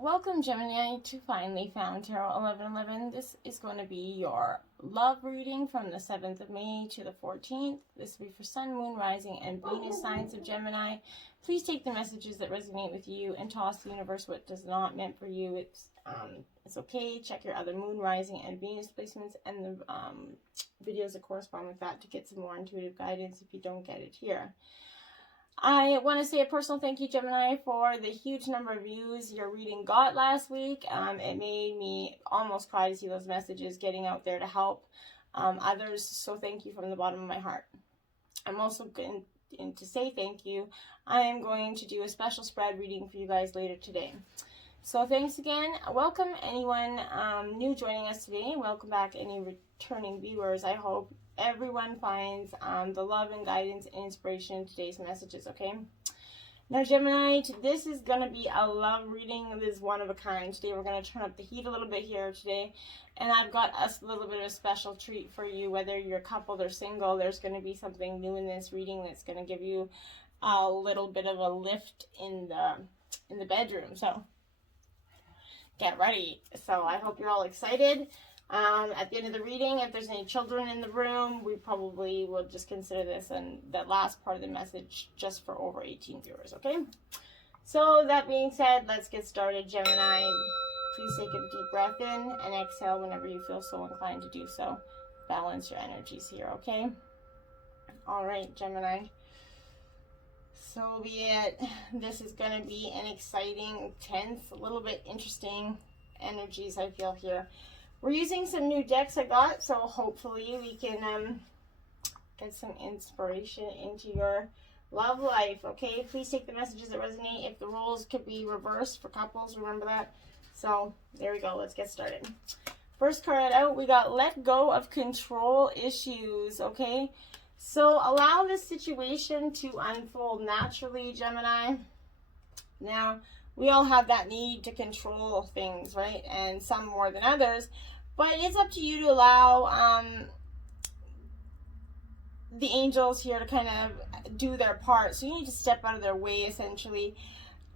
Welcome, Gemini, to Finally Found Tarot 1111. This is going to be your love reading from the 7th of May to the 14th. This will be for Sun, Moon, Rising, and Venus signs of Gemini. Please take the messages that resonate with you and toss the universe what does not meant for you. It's okay. Check your other Moon, Rising, and Venus placements and the videos that correspond with that to get some more intuitive guidance if you don't get it here. I want to say a personal thank you, Gemini, for the huge number of views your reading got last week. It made me almost cry to see those messages getting out there to help others. So thank you from the bottom of my heart. I'm also going to say thank you. I am going to do a special spread reading for you guys later today. So thanks again. Welcome anyone new joining us today. Welcome back any returning viewers. I hope everyone finds the love and guidance and inspiration in today's messages, okay? Now, Gemini, this is going to be a love reading. This is one of a kind. Today, we're going to turn up the heat a little bit here today. And I've got a little bit of a special treat for you. Whether you're coupled or single, there's going to be something new in this reading that's going to give you a little bit of a lift in the bedroom. So, get ready. So, I hope you're all excited. At the end of the reading, if there's any children in the room, we probably will just consider this and that last part of the message just for over 18 viewers, okay? So that being said, let's get started, Gemini. Please take a deep breath in and exhale whenever you feel so inclined to do so. Balance your energies here, okay? All right, Gemini. So be it. This is going to be an exciting, tense, a little bit interesting energies I feel here. We're using some new decks I got, so hopefully we can get some inspiration into your love life, okay? Please take the messages that resonate. If the roles could be reversed for couples, remember that. So there we go. Let's get started. First card out, we got let go of control issues, okay? So allow this situation to unfold naturally, Gemini. Now, we all have that need to control things, right? And some more than others. But it's up to you to allow the angels here to kind of do their part. So you need to step out of their way, essentially.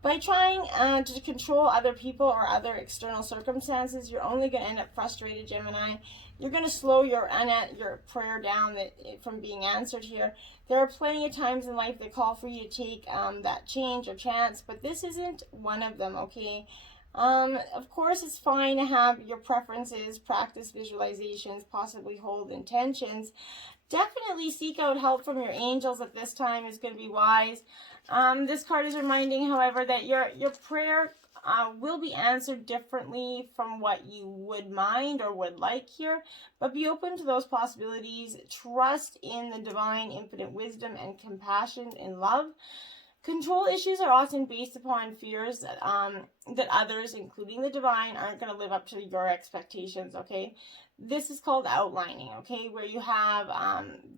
By trying to control other people or other external circumstances, you're only going to end up frustrated, Gemini. You're going to slow your prayer down from being answered here. There are plenty of times in life that call for you to take that change or chance, but this isn't one of them, okay? Of course, it's fine to have your preferences, practice visualizations, possibly hold intentions. Definitely seek out help from your angels at this time is going to be wise. This card is reminding, however, that your prayer will be answered differently from what you would mind or would like here, but be open to those possibilities. Trust in the divine infinite wisdom and compassion and love. Control issues are often based upon fears that others, including the divine, aren't going to live up to your expectations, okay? This is called outlining, okay, where you have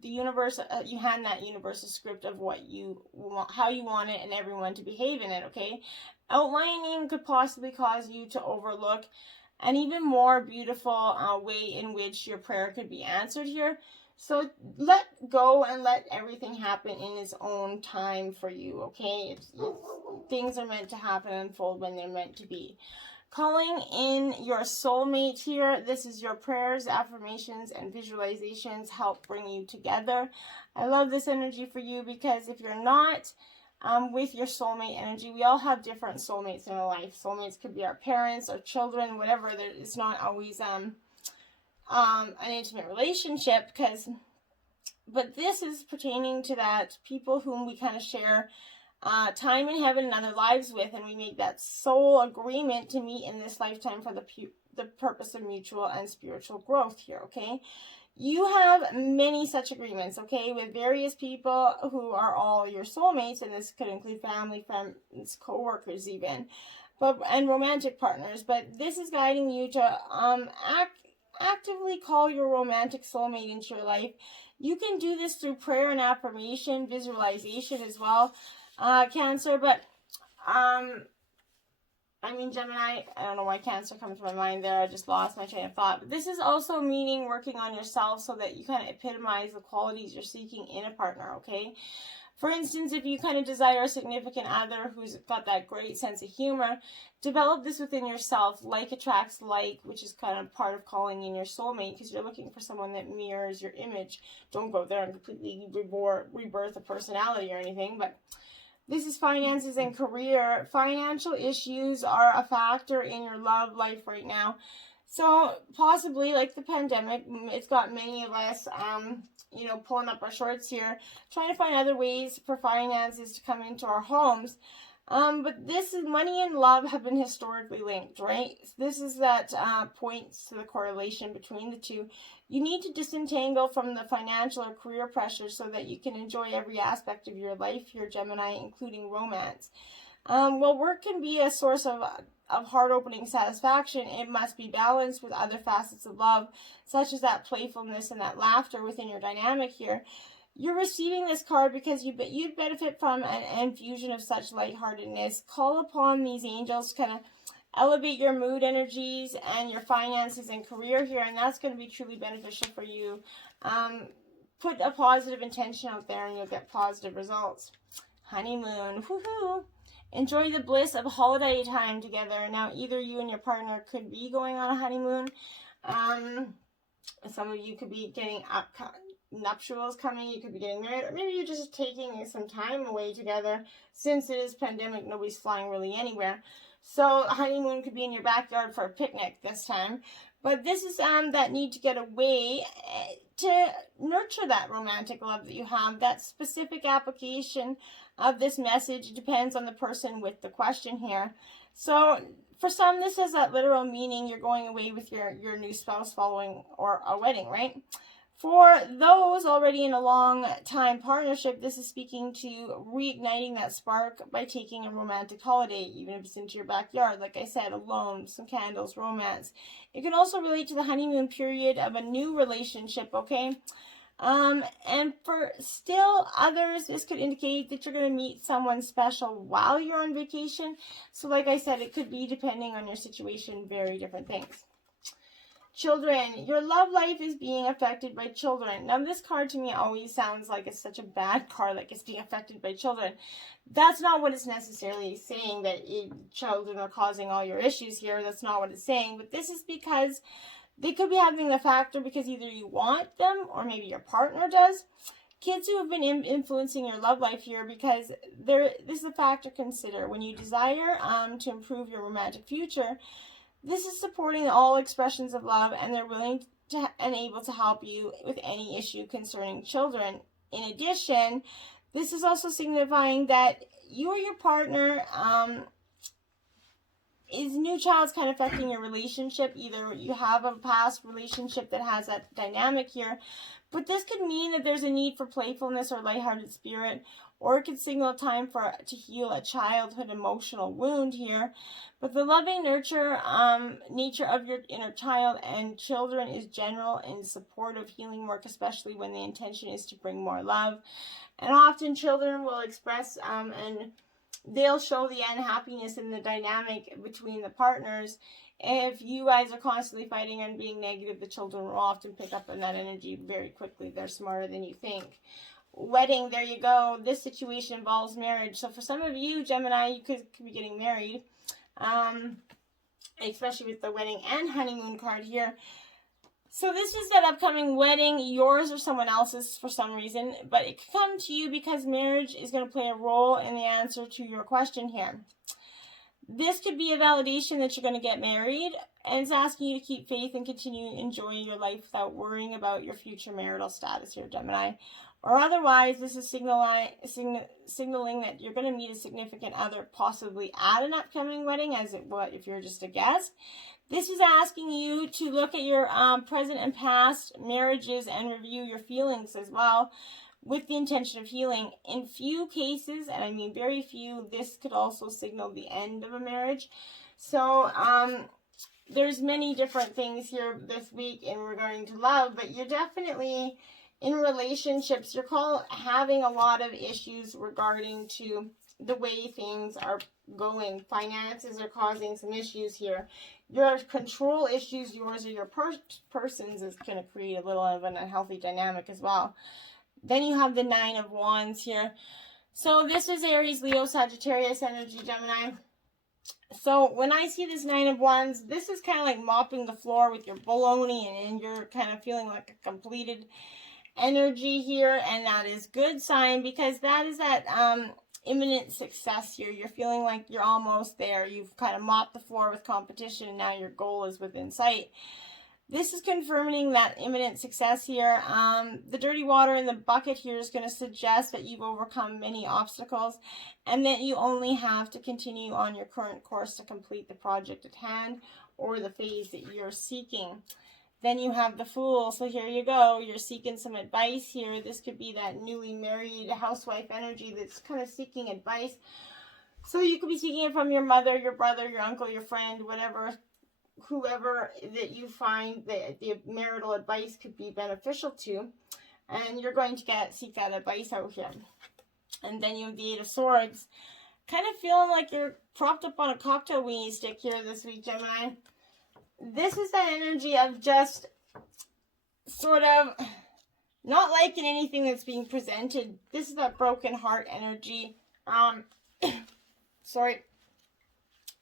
the universe, you hand that universe a script of what you want, how you want it and everyone to behave in it, okay? Outlining could possibly cause you to overlook an even more beautiful way in which your prayer could be answered here. So let go and let everything happen in its own time for you, okay? Things are meant to happen and unfold when they're meant to be. Calling in your soulmate here. This is your prayers, affirmations, and visualizations help bring you together. I love this energy for you because if you're not with your soulmate energy, we all have different soulmates in our life. Soulmates could be our parents, our children, whatever. It's not always an intimate relationship, but this is pertaining to that people whom we kind of share time in heaven and other lives with, and we make that soul agreement to meet in this lifetime for the purpose of mutual and spiritual growth here, okay? You have many such agreements, okay, with various people who are all your soulmates, and this could include family, friends, co-workers even, and romantic partners, but this is guiding you to actively call your romantic soulmate into your life. You can do this through prayer and affirmation, visualization as well, Cancer, but Gemini, I don't know why Cancer comes to my mind there. I just lost my train of thought. But this is also meaning working on yourself so that you kind of epitomize the qualities you're seeking in a partner, okay? For instance, if you kind of desire a significant other who's got that great sense of humor, develop this within yourself. Like attracts like, which is kind of part of calling in your soulmate, because you're looking for someone that mirrors your image. Don't go there and completely rebirth a personality or anything, but this is finances and career. Financial issues are a factor in your love life right now. So possibly, like the pandemic, it's got many of us, pulling up our shorts here, trying to find other ways for finances to come into our homes. But this is money and love have been historically linked, right? This is that points to the correlation between the two. You need to disentangle from the financial or career pressure so that you can enjoy every aspect of your life here, Gemini, including romance. While work can be a source of heart-opening satisfaction, it must be balanced with other facets of love, such as that playfulness and that laughter within your dynamic here. You're receiving this card because you'd benefit from an infusion of such lightheartedness. Call upon these angels to kind of elevate your mood energies and your finances and career here, and that's going to be truly beneficial for you. Put a positive intention out there and you'll get positive results. Honeymoon. Woohoo! Enjoy the bliss of holiday time together. Now, either you and your partner could be going on a honeymoon. Some of you could be getting nuptials coming. You could be getting married. Or maybe you're just taking some time away together. Since it is pandemic, nobody's flying really anywhere. So a honeymoon could be in your backyard for a picnic this time. But this is that need to get away to nurture that romantic love that you have. That specific application of this message depends on the person with the question here. So for some, this has that literal meaning. You're going away with your new spouse following or a wedding, right? For those already in a long-time partnership, this is speaking to reigniting that spark by taking a romantic holiday, even if it's into your backyard. Like I said, alone, some candles, romance. It can also relate to the honeymoon period of a new relationship, okay? And for still others, this could indicate that you're going to meet someone special while you're on vacation. So like I said, it could be, depending on your situation, very different things. Children, your love life is being affected by children. Now, this card to me always sounds like it's such a bad card, like it's being affected by children. That's not what it's necessarily saying, that children are causing all your issues here. That's not what it's saying. But this is because they could be having the factor because either you want them or maybe your partner does. Kids who have been influencing your love life here, because this is a factor to consider. When you desire to improve your romantic future, this is supporting all expressions of love, and they're willing to and able to help you with any issue concerning children. In addition, this is also signifying that you or your partner is new child's kind of affecting your relationship. Either you have a past relationship that has that dynamic here, but this could mean that there's a need for playfulness or lighthearted spirit, or it could signal a time to heal a childhood emotional wound here. But the loving nature of your inner child and children is general in support of healing work, especially when the intention is to bring more love. And often children will express and they'll show the unhappiness in the dynamic between the partners. If you guys are constantly fighting and being negative, the children will often pick up on that energy very quickly. They're smarter than you think. Wedding, there you go. This situation involves marriage. So for some of you, Gemini, you could be getting married, especially with the wedding and honeymoon card here. So this is that upcoming wedding, yours or someone else's for some reason, but it could come to you because marriage is going to play a role in the answer to your question here. This could be a validation that you're going to get married, and it's asking you to keep faith and continue enjoying your life without worrying about your future marital status here, Gemini. Or otherwise, this is signaling that you're going to meet a significant other possibly at an upcoming wedding, as it would if you're just a guest. This is asking you to look at your present and past marriages and review your feelings as well, with the intention of healing. In few cases, and I mean very few, this could also signal the end of a marriage. So there's many different things here this week in regarding to love, but you're definitely in relationships, you're having a lot of issues regarding to the way things are going. Finances are causing some issues here. Your control issues, yours or your person's, is going to create a little of an unhealthy dynamic as well. Then you have the 9 of Wands here. So this is Aries, Leo, Sagittarius energy, Gemini. So when I see this Nine of Wands, this is kind of like mopping the floor with your baloney, and you're kind of feeling like a completed energy here, and that is good sign, because that is that imminent success here. You're feeling like you're almost there. You've kind of mopped the floor with competition, and now your goal is within sight. This is confirming that imminent success here. The dirty water in the bucket here is going to suggest that you've overcome many obstacles and that you only have to continue on your current course to complete the project at hand or the phase that you're seeking. Then you have the Fool. So here you go. You're seeking some advice here. This could be that newly married housewife energy that's kind of seeking advice. So you could be seeking it from your mother, your brother, your uncle, your friend, whatever, whoever that you find that the marital advice could be beneficial to. And you're going to seek that advice out here. And then you have the Eight of Swords. Kind of feeling like you're propped up on a cocktail weenie stick here this week, Gemini. This is that energy of just sort of not liking anything that's being presented. This is that broken heart energy. Sorry,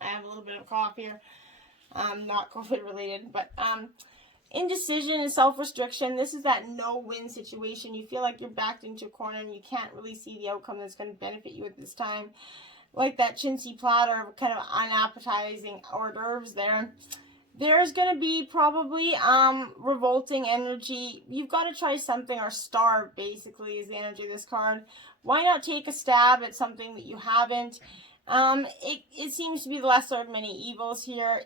I have a little bit of cough here. Not COVID related, but indecision and self-restriction. This is that no-win situation. You feel like you're backed into a corner and you can't really see the outcome that's going to benefit you at this time. Like that chintzy platter of kind of unappetizing hors d'oeuvres there. There's going to be probably revolting energy. You've got to try something, or starve, basically, is the energy of this card. Why not take a stab at something that you haven't? It seems to be the lesser of many evils here.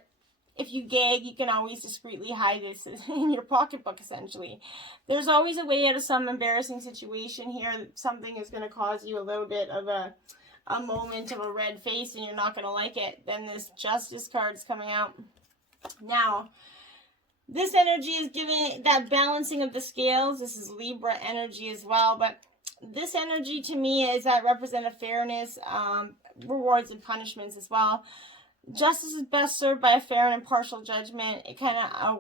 If you gag, you can always discreetly hide this in your pocketbook, essentially. There's always a way out of some embarrassing situation here. Something is going to cause you a little bit of a moment of a red face, and you're not going to like it. Then this Justice card is coming out. Now, this energy is giving that balancing of the scales. This is Libra energy as well, but this energy to me is that represent a fairness, rewards and punishments as well. Justice is best served by a fair and impartial judgment. It kind of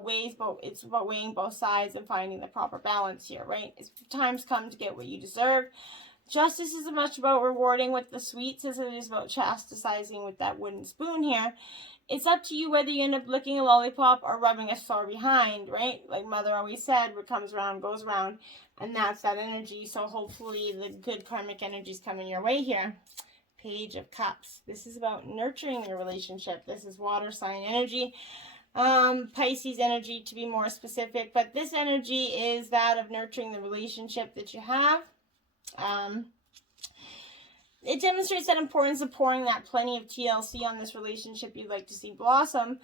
it's about weighing both sides and finding the proper balance here, right? It's times come to get what you deserve. Justice is as much about rewarding with the sweets as it is about chastising with that wooden spoon here. It's up to you whether you end up licking a lollipop or rubbing a sore behind, right? Like Mother always said, what comes around goes around. And that's that energy. So hopefully the good karmic energy is coming your way here. Page of Cups. This is about nurturing your relationship. This is water sign energy. Pisces energy, to be more specific. But this energy is that of nurturing the relationship that you have. It demonstrates that importance of pouring that plenty of TLC on this relationship you'd like to see blossom.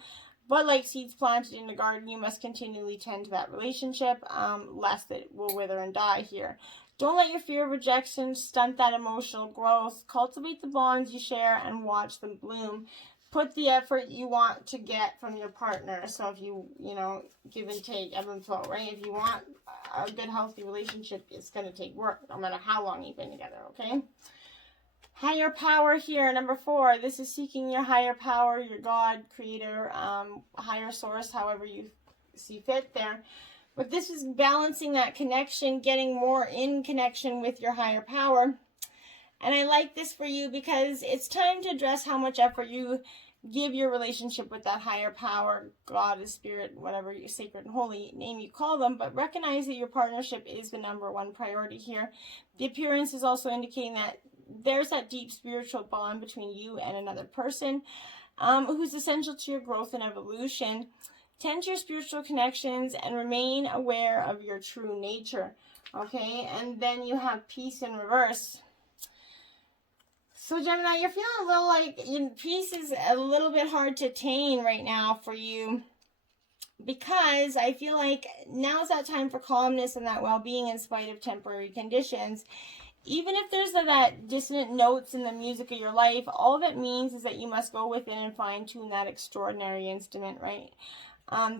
But like seeds planted in a garden, you must continually tend to that relationship, lest it will wither and die here. Don't let your fear of rejection stunt that emotional growth. Cultivate the bonds you share and watch them bloom. Put the effort you want to get from your partner. So if you give and take, ebb and flow, right? If you want a good, healthy relationship, it's going to take work, no matter how long you've been together, okay? Higher power here, number 4. This is seeking your higher power, your God, creator, higher source, however you see fit there. But this is balancing that connection, getting more in connection with your higher power. And I like this for you because it's time to address how much effort you give your relationship with that higher power, God, a spirit, whatever your sacred and holy name you call them. But recognize that your partnership is the number one priority here. The appearance is also indicating that there's that deep spiritual bond between you and another person who's essential to your growth and evolution. Tend to your spiritual connections and remain aware of your true nature. Okay, and then you have peace in reverse. So Gemini, you're feeling a little like peace is a little bit hard to attain right now for you, because I feel like now's that time for calmness and that well-being in spite of temporary conditions. Even if there's that dissonant notes in the music of your life, all that means is that you must go within and fine-tune that extraordinary instrument, right?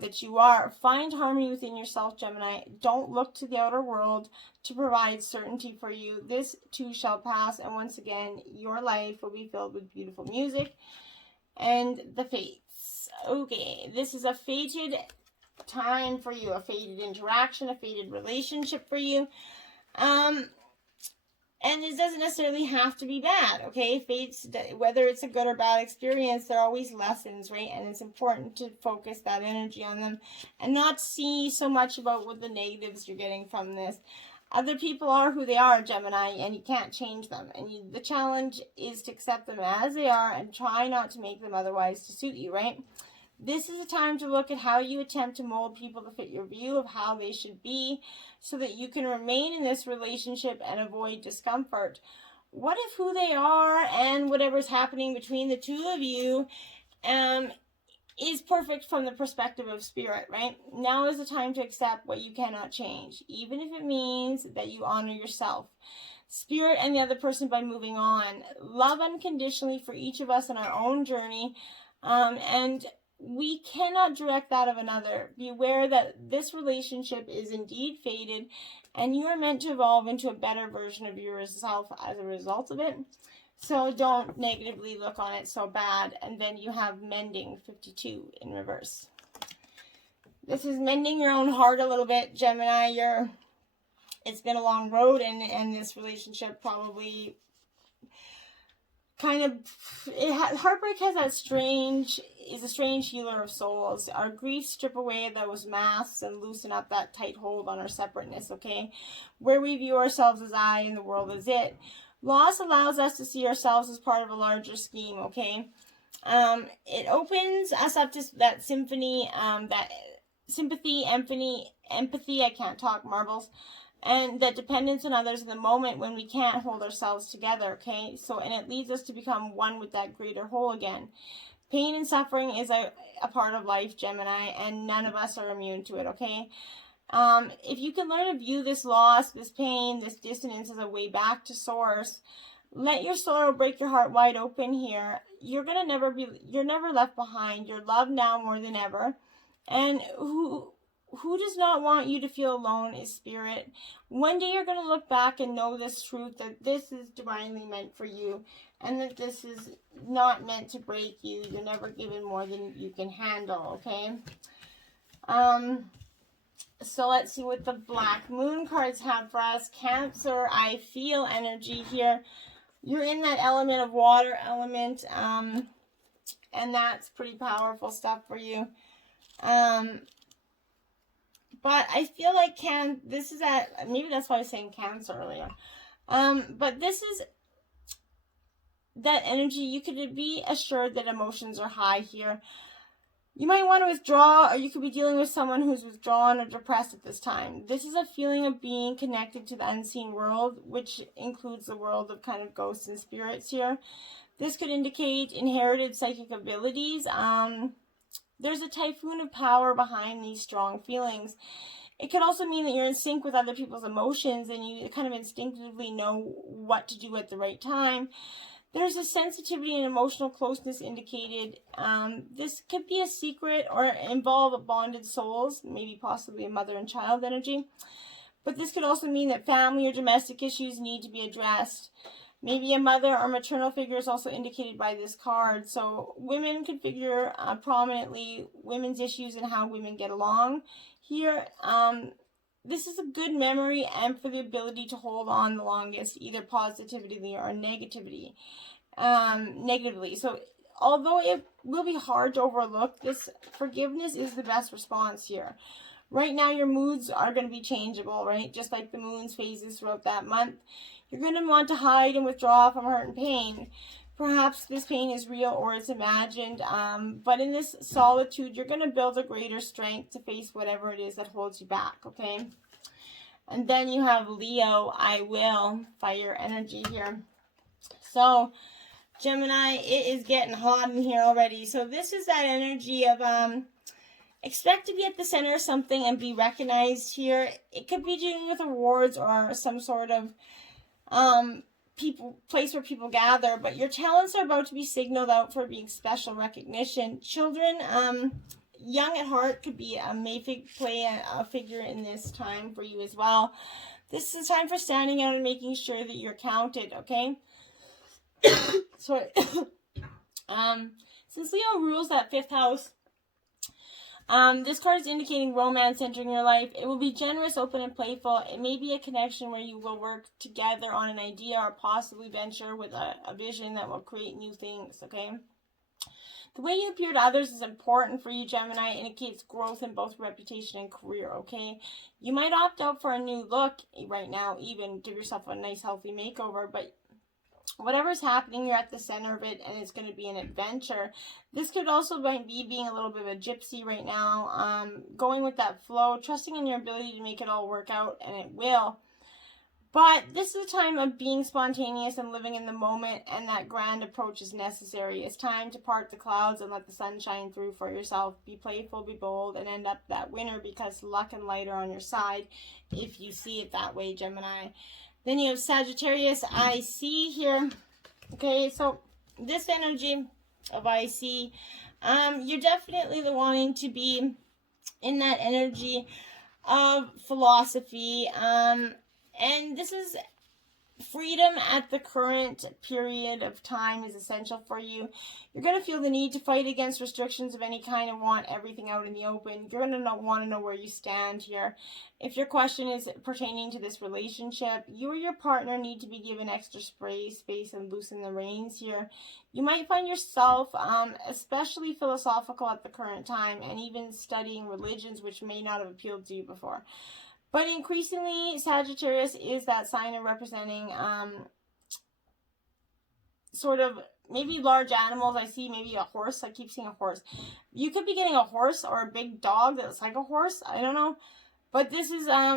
That you are. Find harmony within yourself, Gemini. Don't look to the outer world to provide certainty for you. This too shall pass, and once again, your life will be filled with beautiful music and the fates. Okay, this is a fated time for you, a fated interaction, a fated relationship for you. And it doesn't necessarily have to be bad, okay? Fates, whether it's a good or bad experience, they're always lessons, right? And it's important to focus that energy on them and not see so much about what the negatives you're getting from this. Other people are who they are, Gemini, and you can't change them. And the challenge is to accept them as they are and try not to make them otherwise to suit you, right? This is a time to look at how you attempt to mold people to fit your view of how they should be so that you can remain in this relationship and avoid discomfort. What if who they are and whatever's happening between the two of you is perfect from the perspective of spirit, right? Now is the time to accept what you cannot change, even if it means that you honor yourself, spirit, and the other person by moving on. Love unconditionally for each of us in our own journey, and we cannot direct that of another. Be aware that this relationship is indeed fated, and you are meant to evolve into a better version of yourself as a result of it. So don't negatively look on it so bad. And then you have mending 52 in reverse. This is mending your own heart a little bit, Gemini. It's been a long road, and this relationship probably kind of, heartbreak has that is a strange healer of souls. Our grief strip away those masks and loosen up that tight hold on our separateness, okay? Where we view ourselves as I and the world as it. Loss allows us to see ourselves as part of a larger scheme, okay? It opens us up to that symphony, that sympathy, empathy, I can't talk, marbles, and that dependence on others in the moment when we can't hold ourselves together, okay? So, and it leads us to become one with that greater whole again. Pain and suffering is a part of life, Gemini, and none of us are immune to it, okay? If you can learn to view this loss, this pain, this dissonance as a way back to source, let your sorrow break your heart wide open here. You're never left behind. You're loved now more than ever. And who does not want you to feel alone is spirit. One day you're going to look back and know this truth, that this is divinely meant for you, and that this is not meant to break you. You're never given more than you can handle, okay? So let's see what the Black Moon cards have for us. Cancer, I feel energy here. You're in that element of water element, and that's pretty powerful stuff for you. But I feel like this is that, maybe that's why I was saying Cancer earlier. But this is that energy. You could be assured that emotions are high here. You might want to withdraw, or you could be dealing with someone who's withdrawn or depressed at this time. This is a feeling of being connected to the unseen world, which includes the world of kind of ghosts and spirits here. This could indicate inherited psychic abilities. There's a typhoon of power behind these strong feelings. It could also mean that you're in sync with other people's emotions and you kind of instinctively know what to do at the right time. There's a sensitivity and emotional closeness indicated. This could be a secret or involve bonded souls, maybe possibly a mother and child energy. But this could also mean that family or domestic issues need to be addressed. Maybe a mother or maternal figure is also indicated by this card. So women could figure prominently women's issues and how women get along here. This is a good memory and for the ability to hold on the longest, either positively or negatively. So although it will be hard to overlook, this forgiveness is the best response here. Right now your moods are going to be changeable, right? Just like the moon's phases throughout that month. You're going to want to hide and withdraw from hurt and pain. Perhaps this pain is real or it's imagined, but in this solitude, you're going to build a greater strength to face whatever it is that holds you back, okay? And then you have Leo, I will, fire energy here. So, Gemini, it is getting hot in here already. So this is that energy of expect to be at the center of something and be recognized here. It could be dealing with awards or some sort of place where people gather, but your talents are about to be signaled out for being special recognition. Children, young at heart, could be play a figure in this time for you as well. This is time for standing out and making sure that you're counted, okay? Sorry. Since Leo rules that 5th house This card is indicating romance entering your life. It will be generous, open, and playful. It may be a connection where you will work together on an idea or possibly venture with a vision that will create new things, okay? The way you appear to others is important for you, Gemini. It indicates growth in both reputation and career, okay? You might opt out for a new look right now, even give yourself a nice, healthy makeover, but whatever's happening, you're at the center of it, and it's going to be an adventure. This could also be being a little bit of a gypsy right now, going with that flow, trusting in your ability to make it all work out, and it will. But this is a time of being spontaneous and living in the moment, and that grand approach is necessary. It's time to part the clouds and let the sun shine through for yourself. Be playful, be bold, and end up that winner, because luck and light are on your side if you see it that way, Gemini. Then you have Sagittarius, IC here. Okay, so this energy of IC, you're definitely wanting to be in that energy of philosophy, and this is freedom at the current period of time is essential for you. You're going to feel the need to fight against restrictions of any kind and want everything out in the open. You're going to want to know where you stand here. If your question is pertaining to this relationship, you or your partner need to be given extra space and loosen the reins here. You might find yourself especially philosophical at the current time, and even studying religions which may not have appealed to you before. But increasingly, Sagittarius is that sign of representing sort of maybe large animals. I see maybe a horse. I keep seeing a horse. You could be getting a horse or a big dog that's like a horse. I don't know. But this is, I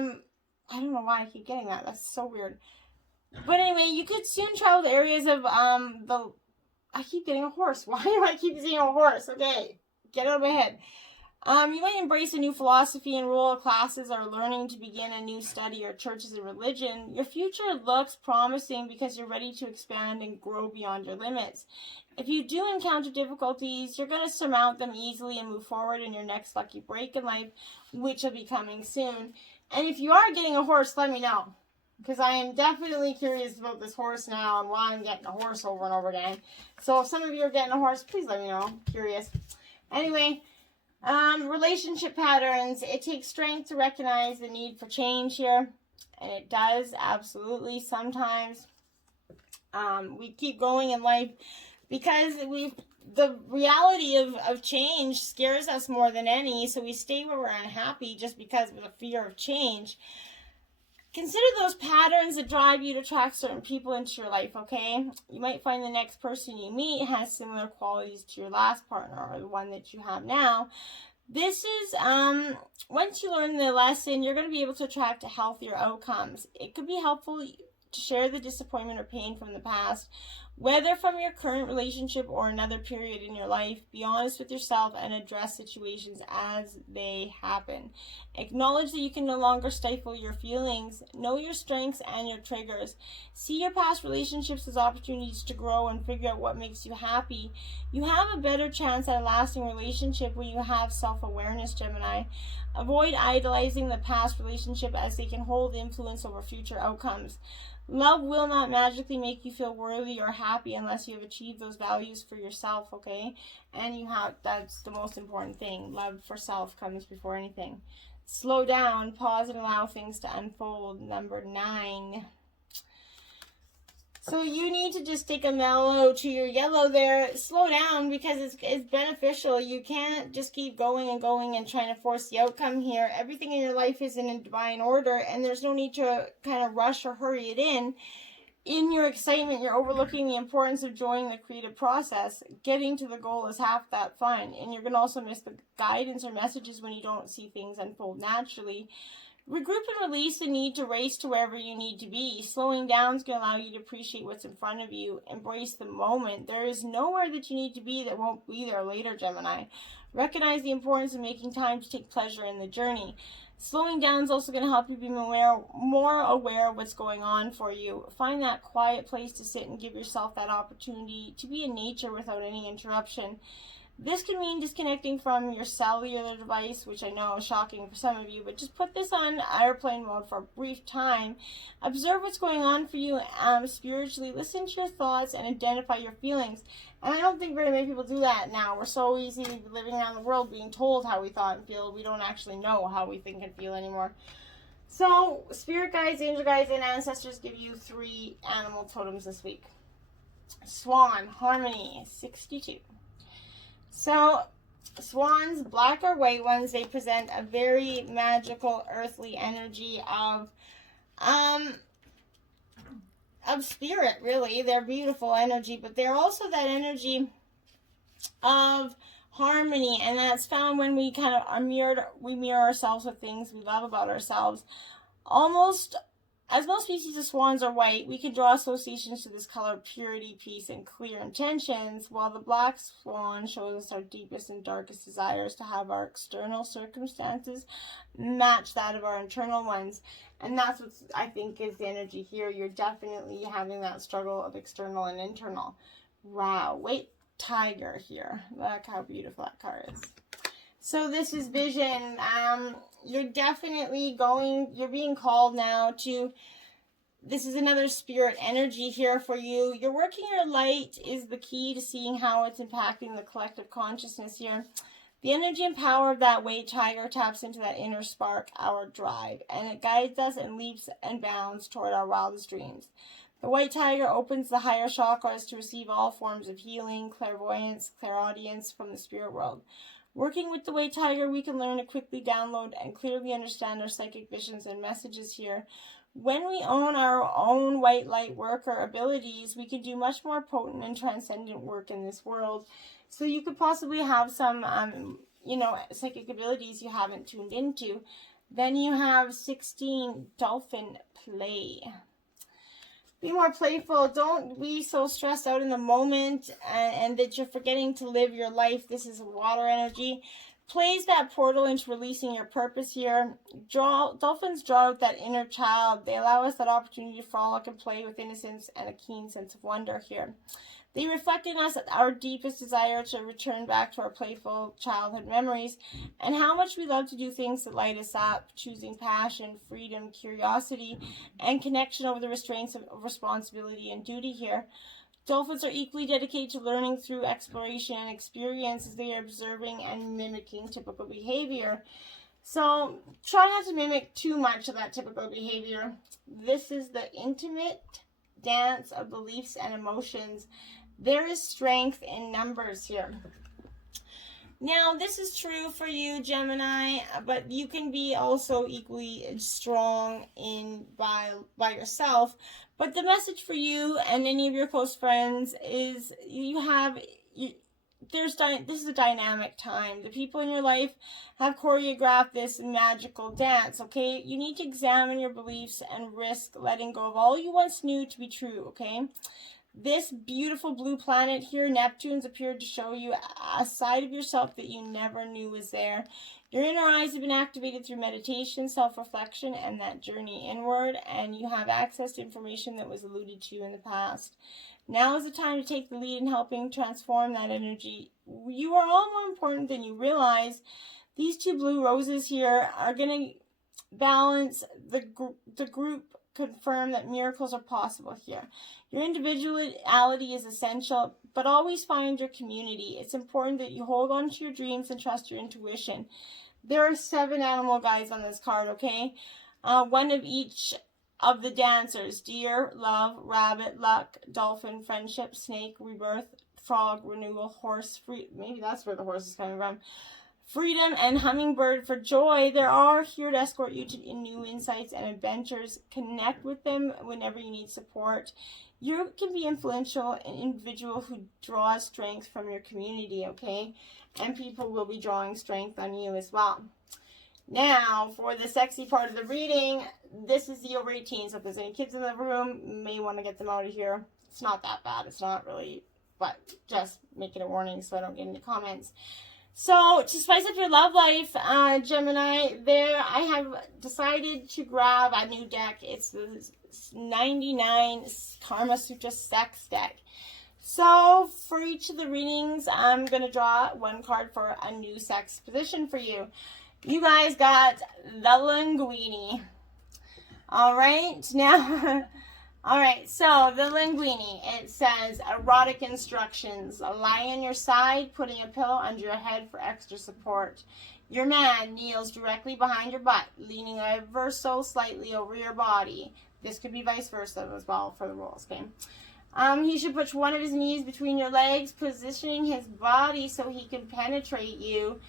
don't know why I keep getting that. That's so weird. But anyway, you could soon travel to areas of I keep getting a horse. Why do I keep seeing a horse? Okay, get out of my head. You might embrace a new philosophy, enroll classes, or learning to begin a new study or churches and religion. Your future looks promising because you're ready to expand and grow beyond your limits. If you do encounter difficulties, you're going to surmount them easily and move forward in your next lucky break in life, which will be coming soon. And if you are getting a horse, let me know, because I am definitely curious about this horse now and why I'm getting a horse over and over again. So if some of you are getting a horse, please let me know. I'm curious. Anyway, relationship patterns. It takes strength to recognize the need for change here, and it does, absolutely. Sometimes we keep going in life because the reality of change scares us more than any, so we stay where we're unhappy just because of the fear of change. Consider those patterns that drive you to attract certain people into your life, okay? You might find the next person you meet has similar qualities to your last partner or the one that you have now. This is, once you learn the lesson, you're going to be able to attract healthier outcomes. It could be helpful to share the disappointment or pain from the past, whether from your current relationship or another period in your life. Be honest with yourself and address situations as they happen. Acknowledge that you can no longer stifle your feelings. Know your strengths and your triggers. See your past relationships as opportunities to grow and figure out what makes you happy. You have a better chance at a lasting relationship when you have self-awareness, Gemini. Avoid idolizing the past relationship, as they can hold influence over future outcomes. Love will not magically make you feel worthy or happy unless you have achieved those values for yourself, okay? And that's the most important thing. Love for self comes before anything. Slow down, pause, and allow things to unfold. Number 9. So you need to just take a mellow to your yellow there. Slow down, because it's beneficial. You can't just keep going and trying to force the outcome here. Everything in your life is in a divine order, and there's no need to kind of rush or hurry it in. In your excitement, you're overlooking the importance of enjoying the creative process. Getting to the goal is half that fun, and you're going to also miss the guidance or messages when you don't see things unfold naturally. Regroup and release the need to race to wherever you need to be. Slowing down is going to allow you to appreciate what's in front of you. Embrace the moment. There is nowhere that you need to be that won't be there later, Gemini. Recognize the importance of making time to take pleasure in the journey. Slowing down is also going to help you be more aware of what's going on for you. Find that quiet place to sit and give yourself that opportunity to be in nature without any interruption. This can mean disconnecting from your cellular device, which I know is shocking for some of you, but just put this on airplane mode for a brief time. Observe what's going on for you spiritually. Listen to your thoughts and identify your feelings. And I don't think very many people do that now. We're so easy living around the world being told how we thought and feel. We don't actually know how we think and feel anymore. So, spirit guides, angel guides, and ancestors give you 3 animal totems this week. Swan, harmony, 62. So, swans, black or white ones, they present a very magical, earthly energy of spirit, really. They're beautiful energy, but they're also that energy of harmony, and that's found when we kind of we mirror ourselves with things we love about ourselves. Almost, as most species of swans are white, we can draw associations to this color of purity, peace, and clear intentions, while the black swan shows us our deepest and darkest desires to have our external circumstances match that of our internal ones. And that's what I think is the energy here. You're definitely having that struggle of external and internal. Wow, white tiger here. Look how beautiful that card is. So this is vision. You're definitely you're being called now to, this is another spirit energy here for you. Your working your light is the key to seeing how it's impacting the collective consciousness here. The energy and power of that white tiger taps into that inner spark, our drive, and it guides us and leaps and bounds toward our wildest dreams. The white tiger opens the higher chakras to receive all forms of healing, clairvoyance, clairaudience from the spirit world. Working with the white tiger, we can learn to quickly download and clearly understand our psychic visions and messages here. When we own our own white light work or abilities, we can do much more potent and transcendent work in this world. So you could possibly have some, psychic abilities you haven't tuned into. Then you have 16, dolphin play. Be more playful. Don't be so stressed out in the moment and that you're forgetting to live your life. This is water energy. Plays that portal into releasing your purpose here. Dolphins draw out that inner child. They allow us that opportunity to frolic and play with innocence and a keen sense of wonder here. They reflect in us our deepest desire to return back to our playful childhood memories and how much we love to do things that light us up, choosing passion, freedom, curiosity, and connection over the restraints of responsibility and duty here. Dolphins are equally dedicated to learning through exploration and experience as they are observing and mimicking typical behavior. So try not to mimic too much of that typical behavior. This is the intimate dance of beliefs and emotions. There is strength in numbers here. Now, this is true for you, Gemini, but you can be also equally strong by yourself. But the message for you and any of your close friends is this is a dynamic time. The people in your life have choreographed this magical dance, okay? You need to examine your beliefs and risk letting go of all you once knew to be true, okay? This beautiful blue planet here, Neptune's appeared to show you a side of yourself that you never knew was there. Your inner eyes have been activated through meditation, self-reflection, and that journey inward, and you have access to information that was alluded to in the past. Now is the time to take the lead in helping transform that energy. You are all more important than you realize. These 2 blue roses here are going to balance the group, confirm that miracles are possible here. Your individuality is essential, but always find your community. It's important that you hold on to your dreams and trust your intuition. There are 7 animal guides on this card, okay? One of each of the dancers: deer, love; rabbit, luck; dolphin, friendship; snake, rebirth; frog, renewal; horse, free. Maybe that's where the horse is coming from. Freedom; and hummingbird for joy. They are here to escort you to new insights and adventures. Connect with them whenever you need support. You can be influential, an individual who draws strength from your community, okay? And people will be drawing strength on you as well. Now, for the sexy part of the reading, this is the over 18. So if there's any kids in the room, you may want to get them out of here. It's not that bad. It's not really, but just making a warning so I don't get any comments. So, to spice up your love life, Gemini, I have decided to grab a new deck. It's the 99 Karma Sutra Sex deck. So for each of the readings, I'm going to draw one card for a new sex position for you. You guys got the linguini. All right, now, all right, so the linguini, it says erotic instructions. Lie on your side, putting a pillow under your head for extra support. Your man kneels directly behind your butt, leaning ever so slightly over your body. This could be vice versa as well for the rules, okay? He should put one of his knees between your legs, positioning his body so he can penetrate you.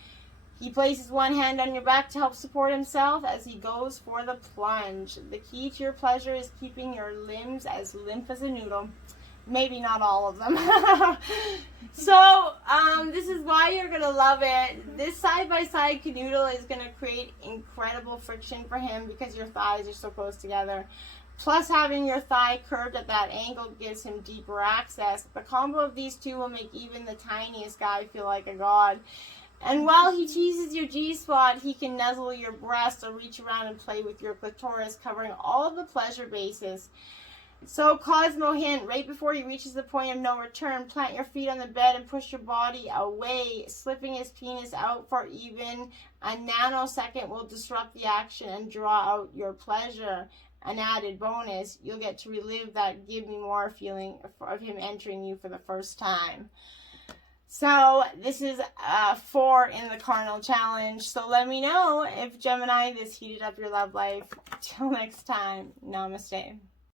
He places one hand on your back to help support himself as he goes for the plunge. The key to your pleasure is keeping your limbs as limp as a noodle. Maybe not all of them. So, this is why you're going to love it. This side-by-side canoodle is going to create incredible friction for him because your thighs are so close together. Plus, having your thigh curved at that angle gives him deeper access. The combo of these two will make even the tiniest guy feel like a god. And while he teases your G-spot, he can nuzzle your breast or reach around and play with your clitoris, covering all of the pleasure bases. So, Cosmo hint, right before he reaches the point of no return, plant your feet on the bed and push your body away. Slipping his penis out for even a nanosecond will disrupt the action and draw out your pleasure. An added bonus, you'll get to relive that give me more feeling of him entering you for the first time. So, this is 4 in the Carnal Challenge. So, let me know if, Gemini, this heated up your love life. Till next time, namaste.